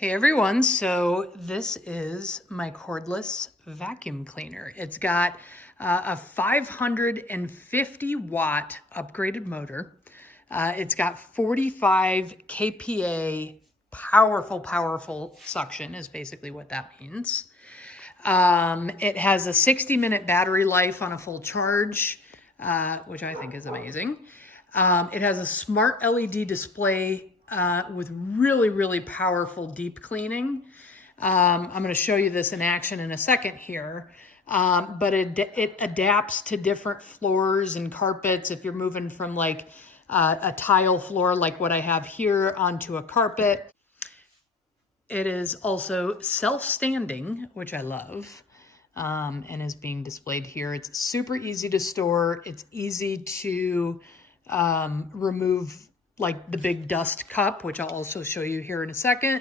Hey everyone, so this is my cordless vacuum cleaner. It's got a 550 watt upgraded motor. It's got 45 kPa powerful suction is basically what that means. It has a 60-minute battery life on a full charge, which I think is amazing. It has a smart LED display with really powerful deep cleaning. I'm going to show you this in action in a second here, but it adapts to different floors and carpets. If you're moving from like a tile floor like what I have here onto a carpet. It is also self-standing, which I love, and is being displayed here. It's super easy to store. It's easy to remove like the big dust cup, which I'll also show you here in a second.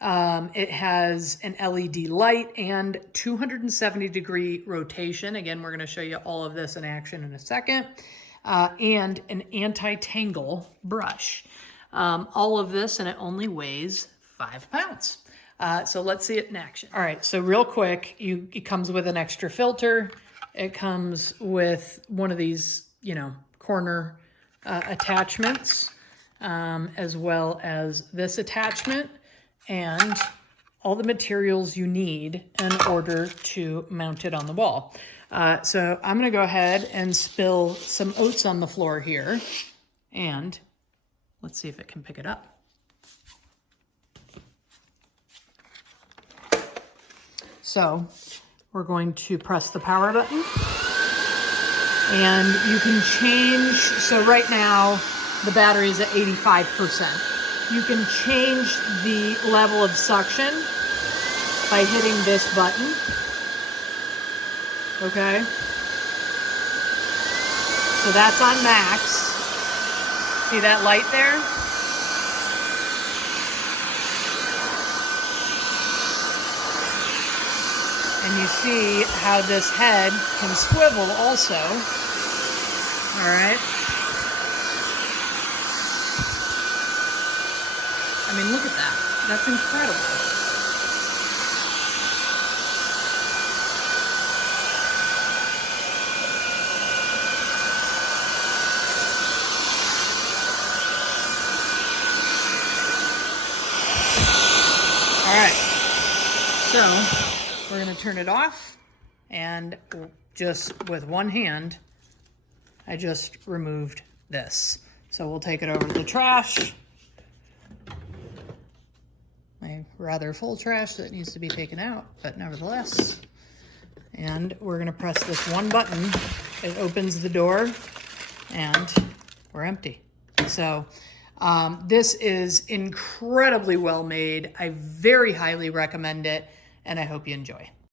It has an LED light and 270-degree rotation. Again, we're going to show you all of this in action in a second. And an anti-tangle brush. All of this, and it only weighs 5 pounds. So let's see it in action. All right, so real quick, it comes with an extra filter. It comes with one of these, corner attachments, as well as this attachment and all the materials you need in order to mount it on the wall. So I'm gonna go ahead and spill some oats on the floor here, and let's see if it can pick it up. So we're going to press the power button, and you can change, so right now the battery is at 85%. You can change the level of suction by hitting this button, okay? So that's on max. See that light there? And you see how this head can swivel also. All right. I mean, look at that. That's incredible. All right. So we're going to turn it off, and just with one hand, I just removed this. So we'll take it over to the trash. My rather full trash that needs to be taken out, but nevertheless. And we're gonna press this one button. It opens the door and we're empty. So this is incredibly well made. I very highly recommend it, and I hope you enjoy.